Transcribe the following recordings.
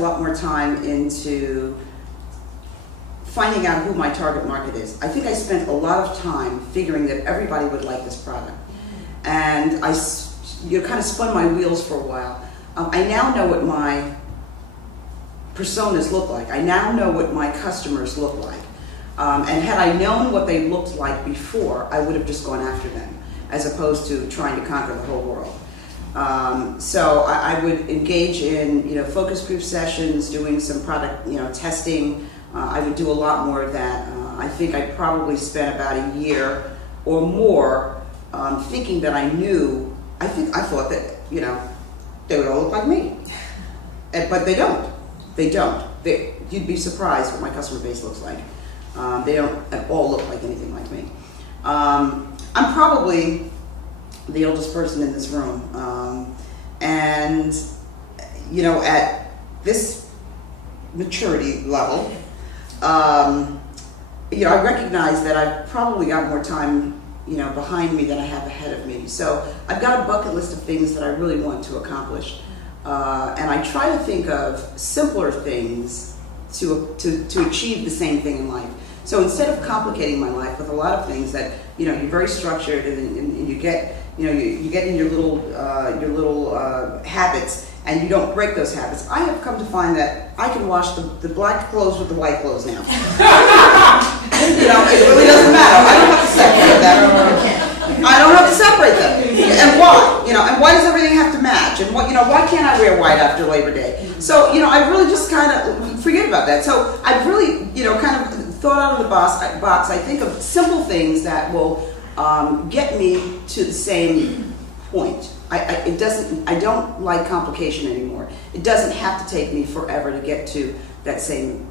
a lot more time into finding out who my target market is. I think I spent a lot of time figuring that everybody would like this product. And I kind of spun my wheels for a while. I now know what my personas look like. I now know what my customers look like. And had I known what they looked like before, I would have just gone after them, as opposed to trying to conquer the whole world. So I would engage in focus group sessions, doing some product testing. I would do a lot more of that. I think I probably spent about a year or more thinking that I knew. I thought that they would all look like me, but they don't. They don't. You'd be surprised what my customer base looks like. They don't at all look like anything like me. I'm probably the oldest person in this room, and at this maturity level, I recognize that I've probably got more time behind me than I have ahead of me. So I've got a bucket list of things that I really want to accomplish, and I try to think of simpler things to achieve the same thing in life. So instead of complicating my life with a lot of things that you're very structured and you get you get in your little habits, and you don't break those habits. I have come to find that I can wash the black clothes with the white clothes now. It really doesn't matter. I don't have to separate them. I don't have to separate them. And why? And why does everything have to match? And why can't I wear white after Labor Day? So I really just kind of forget about that. So I've really kind of thought out of the box. I think of simple things that will get me to the same point. I don't like complication anymore. It doesn't have to take me forever to get to that same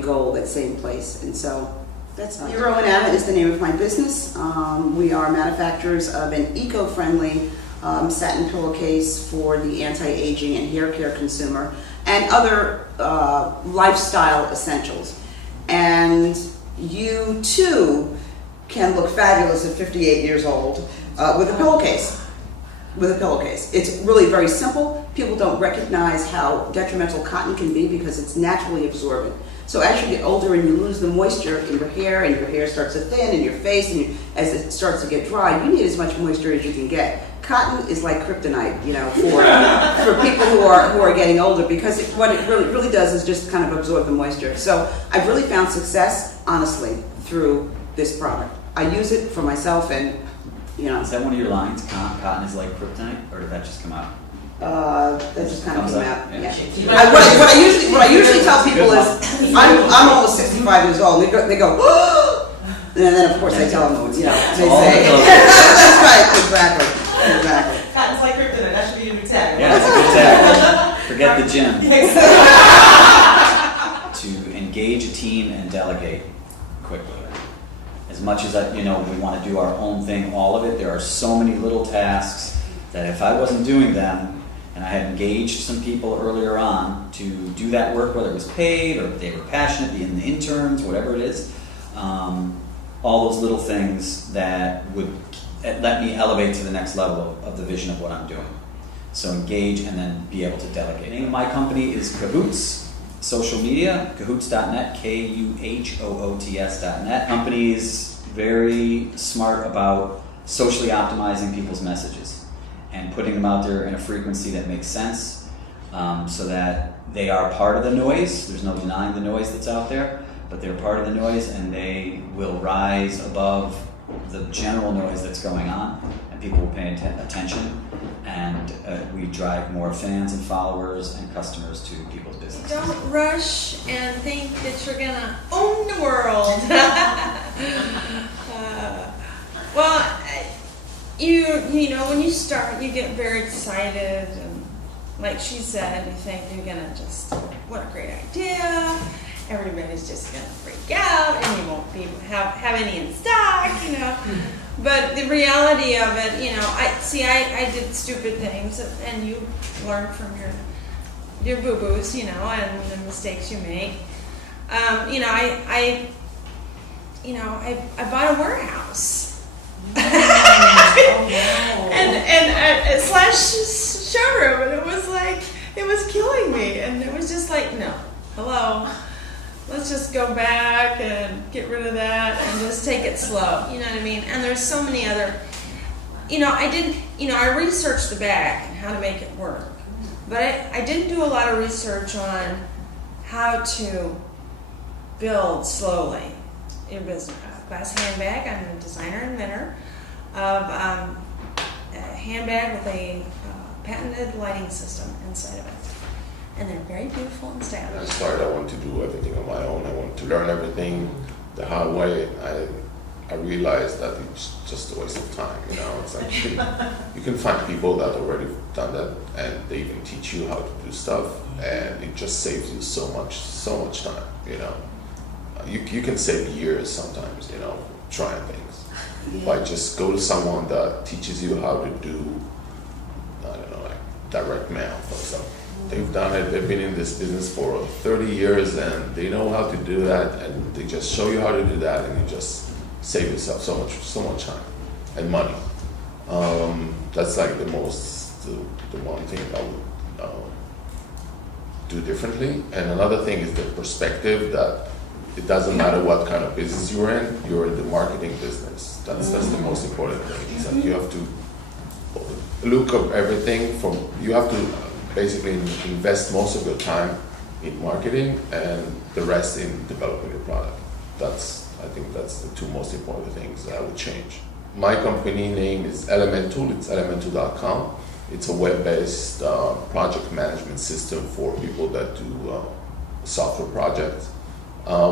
goal, that same place. And so that's Hero and Anna is the name of my business. We are manufacturers of an eco-friendly satin pillowcase for the anti-aging and hair care consumer, and other lifestyle essentials. And you too can look fabulous at 58 years old with a pillowcase. It's really very simple. People don't recognize how detrimental cotton can be because it's naturally absorbent. So as you get older and you lose the moisture in your hair, and your hair starts to thin, and your face, and as it starts to get dry, you need as much moisture as you can get. Cotton is like kryptonite, for people who are getting older, because what it really does is just kind of absorb the moisture. So I've really found success, honestly, through this product. I use it for myself, and Is that one of your lines? Cotton is like kryptonite, or did that just come out? That just kind of came out. Yeah. Yeah. What I usually tell people is I'm almost 65 years old. And they go, and then of course I tell them, they say, that's right, exactly. Cotton's like kryptonite. That should be a new tag. Yeah, that's a good tag. Forget the gym. To engage a team and delegate quickly. As much as we want to do our own thing, all of it, there are so many little tasks that if I wasn't doing them, and I had engaged some people earlier on to do that work, whether it was paid or they were passionate, being the interns, whatever it is, all those little things that would let me elevate to the next level of the vision of what I'm doing. So engage and then be able to delegate. The name of my company is Cahoots. Social media, cahoots.net, KUHOOTS.net. Company is very smart about socially optimizing people's messages and putting them out there in a frequency that makes sense, so that they are part of the noise. There's no denying the noise that's out there, but they're part of the noise, and they will rise above the general noise that's going on, and people will pay attention, and we drive more fans and followers and customers to people's business. Don't rush and think that you're gonna own the world. When you start, you get very excited, and like she said, you think you're gonna what a great idea. Everybody's just gonna freak out, and you won't be able to have any in stock, But the reality of it, I did stupid things, and you learn from your boo-boos, and the mistakes you make. I bought a warehouse. and / showroom, and it was like it was killing me. And it was just like, no, hello, let's just go back and get rid of that and just take it slow. You know what I mean? And there's so many other, I researched the back and how to make it work. But I didn't do a lot of research on how to build slowly your business. Glass handbag, I'm a designer and inventor of a handbag with a patented lighting system inside of it. And they're very beautiful and When I stylish. started, I wanted to do everything on my own. I wanted to learn everything the hard way. I realized that it's just a waste of time. It's like you can find people that already done that, and they even teach you how to do stuff, and it just saves you so much time. You can save years sometimes. Trying things. But just go to someone that teaches you how to do, I don't know, like direct mail, for example. They've done it, they've been in this business for 30 years and they know how to do that, and they just show you how to do that, and you just save yourself so much time and money. That's like the one thing I would do differently. And another thing is the perspective that it doesn't matter what kind of business you're in the marketing business. That's the most important thing. Is that you have to look at everything you have to basically invest most of your time in marketing and the rest in developing your product. I think that's the two most important things that I would change. My company name is Elemental. It's elemental.com. It's a web-based project management system for people that do software projects.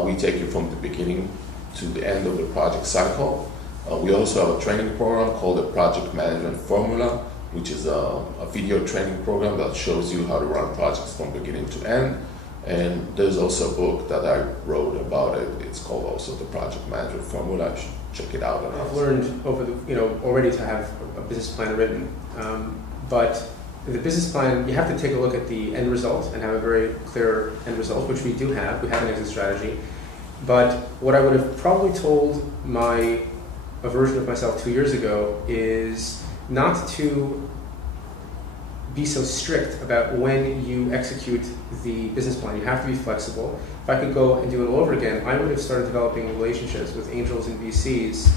We take you from the beginning to the end of the project cycle. We also have a training program called the Project Management Formula, which is a video training program that shows you how to run projects from beginning to end. And there's also a book that I wrote about it. It's called also the Project Management Formula. You should check it out. I've learned over already to have a business plan written, but the business plan, you have to take a look at the end result and have a very clear end result, which we do have. We have an exit strategy. But what I would have probably told a version of myself 2 years ago is not to be so strict about when you execute the business plan. You have to be flexible. If I could go and do it all over again, I would have started developing relationships with angels and VCs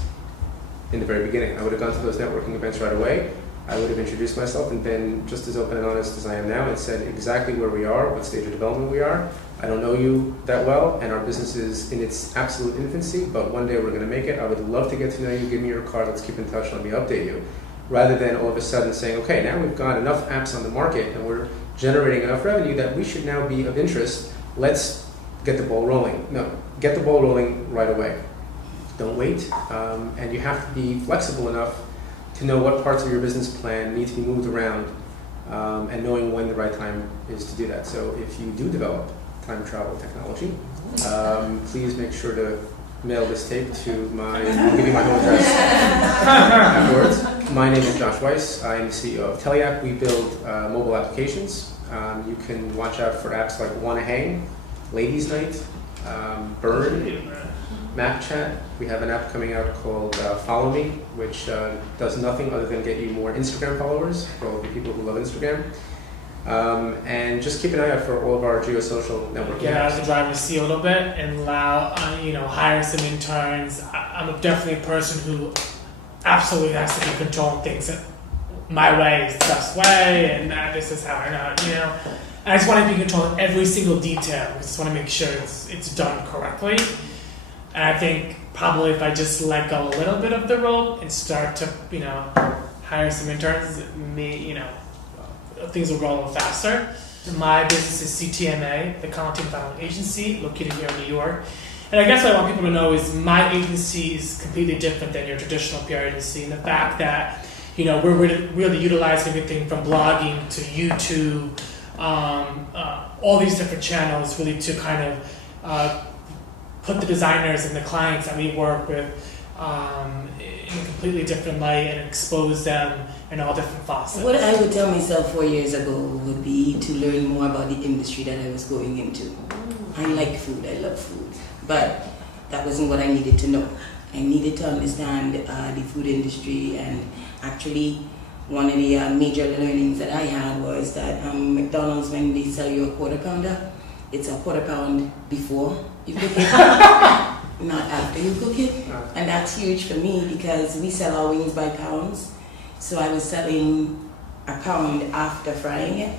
in the very beginning. I would have gone to those networking events right away. I would have introduced myself and been just as open and honest as I am now and said exactly where we are, what stage of development we are. I don't know you that well, and our business is in its absolute infancy, but one day we're going to make it. I would love to get to know you. Give me your card. Let's keep in touch. Let me update you. Rather than all of a sudden saying, okay, now we've got enough apps on the market and we're generating enough revenue that we should now be of interest. Let's get the ball rolling. No, get the ball rolling right away. Don't wait. And you have to be flexible enough to know what parts of your business plan need to be moved around, and knowing when the right time is to do that. So if you do develop time travel technology, please make sure to mail this tape to I'll give you my home address afterwards. My name is Josh Weiss. I am the CEO of Teliac. We build mobile applications. You can watch out for apps like Wanna Hang, Ladies Night, Burn, Map Chat. We have an app coming out called Follow Me, which does nothing other than get you more Instagram followers for all of the people who love Instagram. And just keep an eye out for all of our geosocial networking. Get out of the driver's seat a little bit and hire some interns. I'm definitely a person who absolutely has to be controlling things. My way is the best way, and this is how I know. And I just want to be controlling every single detail. I just want to make sure it's done correctly. And I think probably if I just let go a little bit of the rope and start to hire some interns, things will grow a little faster. My business is CTMA, the Content Development Agency, located here in New York. And I guess what I want people to know is my agency is completely different than your traditional PR agency, and the fact that we're really utilizing everything from blogging to YouTube, all these different channels, really to kind of put the designers and the clients that we work with in a completely different light and expose them in all different facets. What I would tell myself 4 years ago would be to learn more about the industry that I was going into. I like food, I love food, but that wasn't what I needed to know. I needed to understand the food industry and actually one of the major learnings that I had was that McDonald's, when they sell you a quarter pounder, it's a quarter pound before you cook it, not after you cook it. And that's huge for me because we sell our wings by pounds. So I was selling a pound after frying it,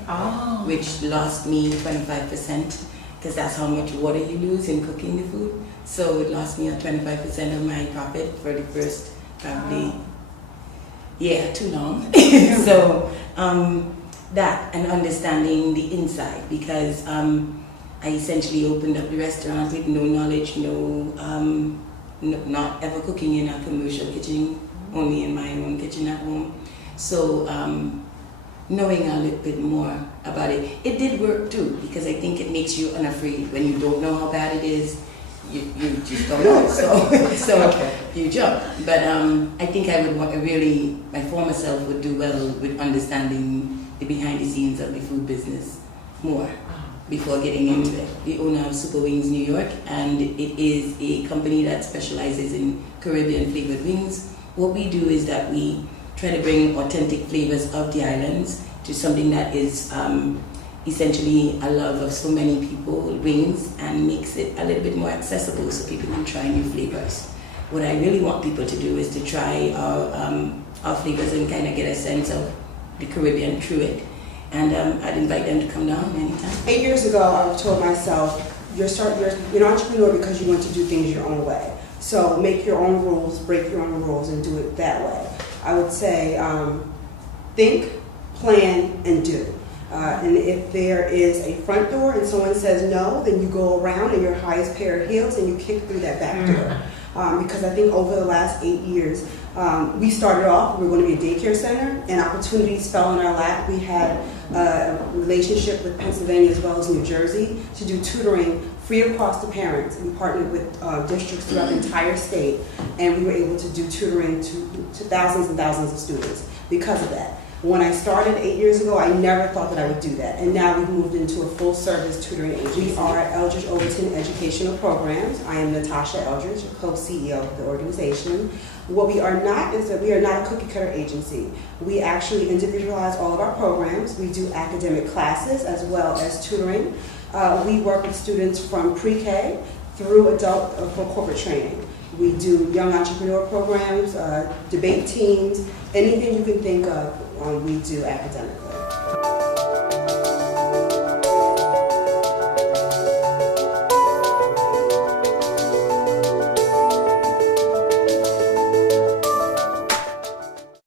which lost me 25% because that's how much water you lose in cooking the food. So it lost me 25% of my profit for the first probably, too long. So that and understanding the inside because I essentially opened up the restaurant with no knowledge, not ever cooking in a commercial kitchen, only in my own kitchen at home. So knowing a little bit more about it, it did work too because I think it makes you unafraid when you don't know how bad it is. You just don't know, so you jump. But I think I would my former self would do well with understanding the behind the scenes of the food business more before getting into it. We own Super Wings New York, and it is a company that specializes in Caribbean flavored wings. What we do is that we try to bring authentic flavors of the islands to something that is essentially a love of so many people, wings, and makes it a little bit more accessible so people can try new flavors. What I really want people to do is to try our flavors and kind of get a sense of the Caribbean through it. And I'd invite them to come down anytime. 8 years ago, I told myself, you're an entrepreneur because you want to do things your own way. So make your own rules, break your own rules, and do it that way. I would say think, plan, and do. And if there is a front door and someone says no, then you go around in your highest pair of heels and you kick through that back door. Because I think over the last 8 years, we started off, we were going to be a daycare center, and opportunities fell in our lap. We had a relationship with Pennsylvania as well as New Jersey to do tutoring free across to parents. We partnered with districts throughout the entire state, and we were able to do tutoring to thousands and thousands of students because of that. When I started 8 years ago, I never thought that I would do that. And now we've moved into a full-service tutoring agency. We are Eldridge Overton Educational Programs. I am Natasha Eldridge, co-CEO of the organization. What we are not is that we are not a cookie-cutter agency. We actually individualize all of our programs. We do academic classes as well as tutoring. We work with students from pre-K through adult for corporate training. We do young entrepreneur programs, debate teams, anything you can think of, we do academically.